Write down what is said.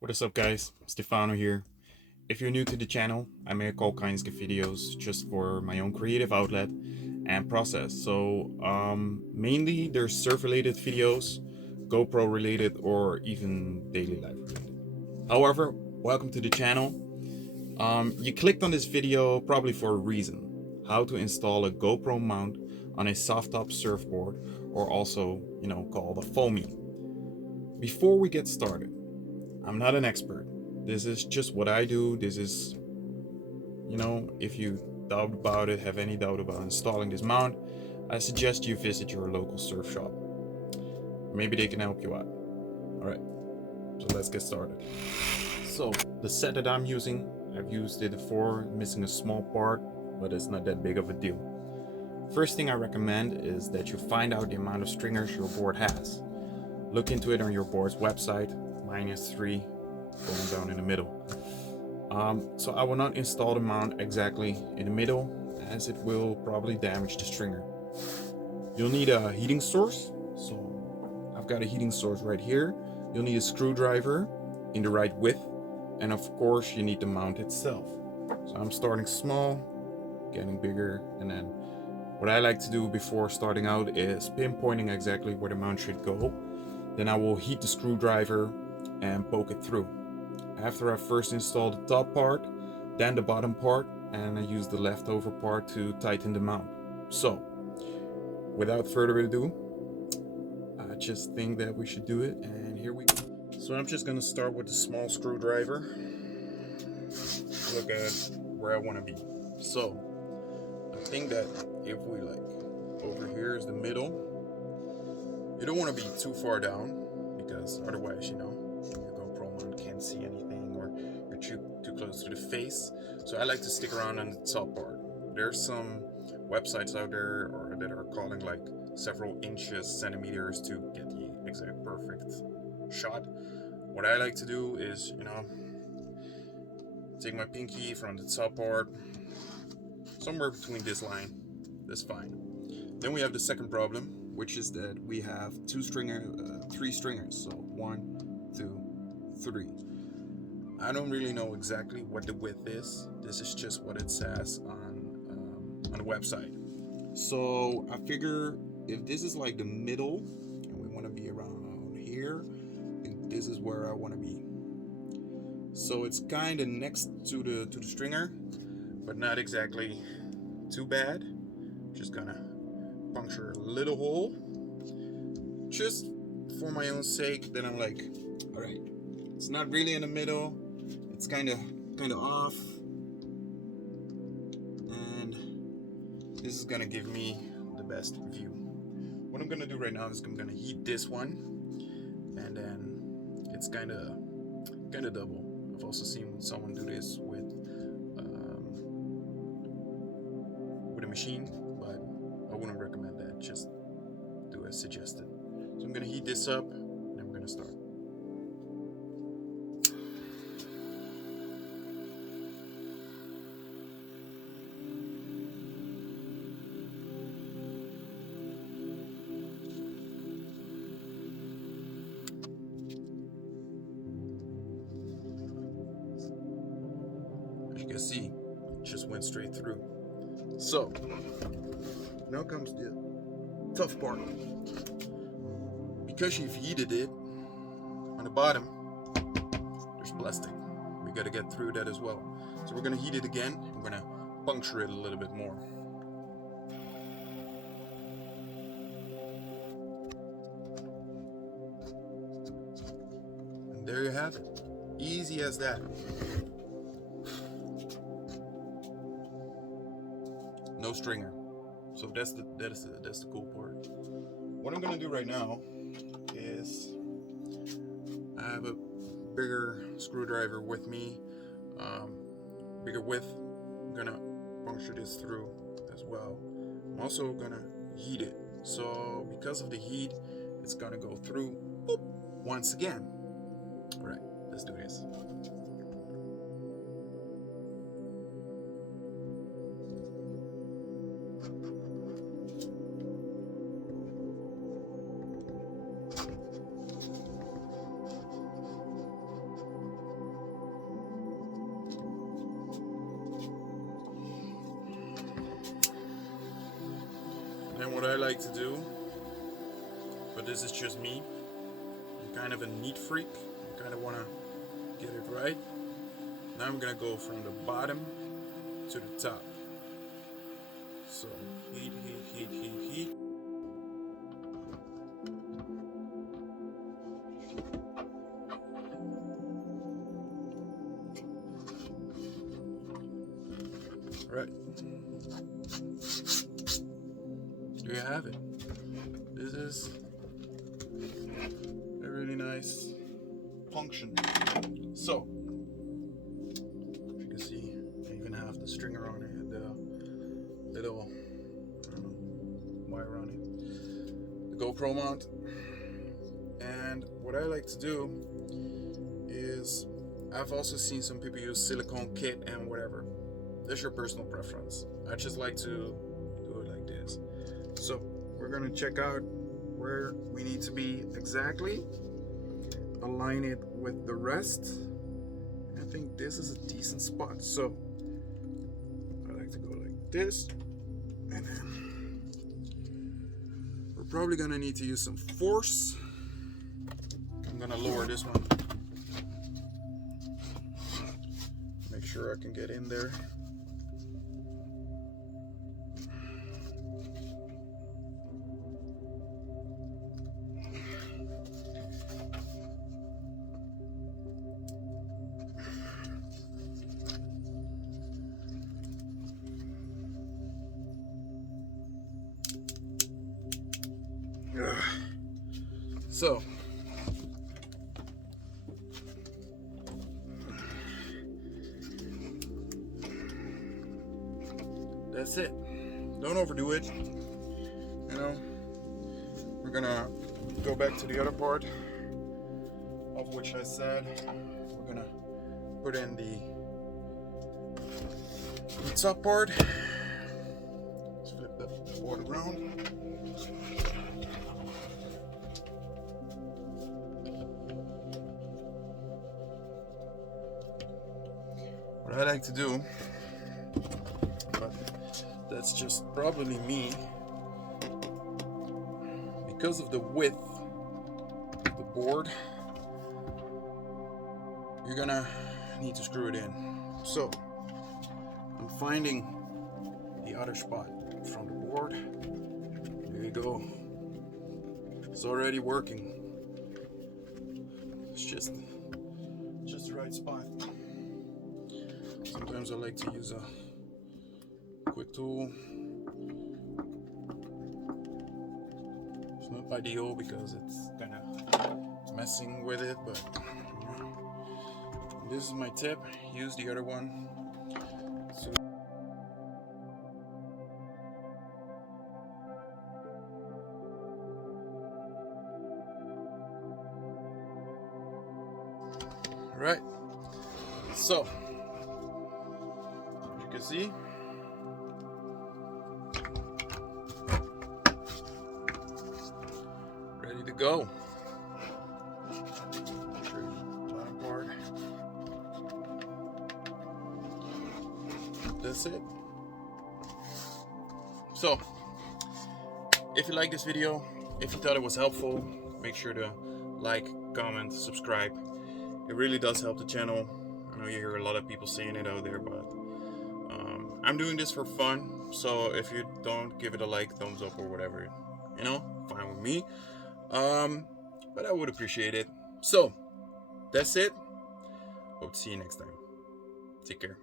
What is up, guys? Stefano here. If you're new to the channel, I make all kinds of videos just for my own creative outlet and process. So mainly there's surf related videos, GoPro related, or even daily life related. However, welcome to the channel. You clicked on this video probably for a reason. How to install a GoPro mount on a soft top surfboard, or also, called a foamy. Before we get started, I'm not an expert. This is just what I do. This is, if you doubt about it, have any doubt about installing this mount, I suggest you visit your local surf shop. Maybe they can help you out. Alright, so let's get started. So, the set that I'm using, I've used it before, missing a small part, but it's not that big of a deal. First thing I recommend is that you find out the amount of stringers your board has. Look into it on your board's website. Mine is 3, going down in the middle. So I will not install the mount exactly in the middle, as it will probably damage the stringer. You'll need a heating source. So I've got a heating source right here. You'll need a screwdriver in the right width, and of course you need the mount itself. So I'm starting small, getting bigger, and then what I like to do before starting out is pinpointing exactly where the mount should go. Then I will heat the screwdriver and poke it through. After I first install the top part, then the bottom part, and I use the leftover part to tighten the mount. So, without further ado, I just think that we should do it, and here we go. So I'm just gonna start with the small screwdriver. Look at where I want to be. So, I think that if we over here is the middle, you don't want to be too far down, because otherwise, your GoPro mount can't see anything, or you're too close to the face. So I like to stick around on the top part. There's some websites out there that are calling like several inches, centimeters to get the exact perfect shot. What I like to do is, take my pinky from the top part, somewhere between this line. That's fine. Then we have the second problem, which is that we have three stringers. So 1, 2, 3. I don't really know exactly what the width is. This is just what it says on the website. So I figure if this is like the middle, and we want to be around here, and this is where I want to be. So it's kind of next to the stringer, but not exactly too bad. Just gonna puncture a little hole, just for my own sake. Then I'm like, all right, it's not really in the middle. It's kind of off, and this is gonna give me the best view. What I'm gonna do right now is I'm gonna heat this one, and then it's kind of double. I've also seen someone do this with a machine, but I wouldn't recommend that. Just do as suggested. So I'm gonna heat this up, and I'm gonna start. As you can see, it just went straight through. So now comes the tough part. Because you've heated it, on the bottom there's plastic. We got to get through that as well. So we're going to heat it again. We're going to puncture it a little bit more. And there you have it. Easy as that. No stringer. So that's the cool part. What I'm going to do right now is I have a bigger screwdriver with me, bigger width. I'm gonna puncture this through as well. I'm also gonna heat it. So because of the heat, it's gonna go through once again. All right, let's do this. And what I like to do, but this is just me, I'm kind of a neat freak, I kind of want to get it right. Now I'm gonna go from the bottom to the top. So heat, heat, heat, heat, heat. Right. There you have it. This is a really nice function. So, you can see I even have the stringer on it, the little, I don't know, wire on it, the GoPro mount. And what I like to do is, I've also seen some people use silicone kit and whatever. That's your personal preference. I just like to do it like this. So we're gonna check out where we need to be exactly, align it with the rest. I think this is a decent spot. So I like to go like this, and then we're probably gonna need to use some force. I'm gonna lower this one. Make sure I can get in there. So that's it. Don't overdo it. You know, we're gonna go back to the other part, of which I said we're gonna put in the top part. Let's flip the board around. What I like to do, but that's just probably me, because of the width of the board, you're gonna need to screw it in. So I'm finding the other spot from the board. There you go. It's already working. It's just the right spot. Sometimes I like to use a quick tool. It's not ideal because it's kind of messing with it, but you know, this is my tip. Use the other one. So right. So you can see, ready to go. Bottom part. That's it. So if you like this video, if you thought it was helpful, make sure to like, comment, subscribe. It really does help the channel. I know you hear a lot of people saying it out there, but I'm doing this for fun. So if you don't give it a like, thumbs up, or whatever, you know, fine with me. But I would appreciate it. So that's it. Hope to see you next time. Take care.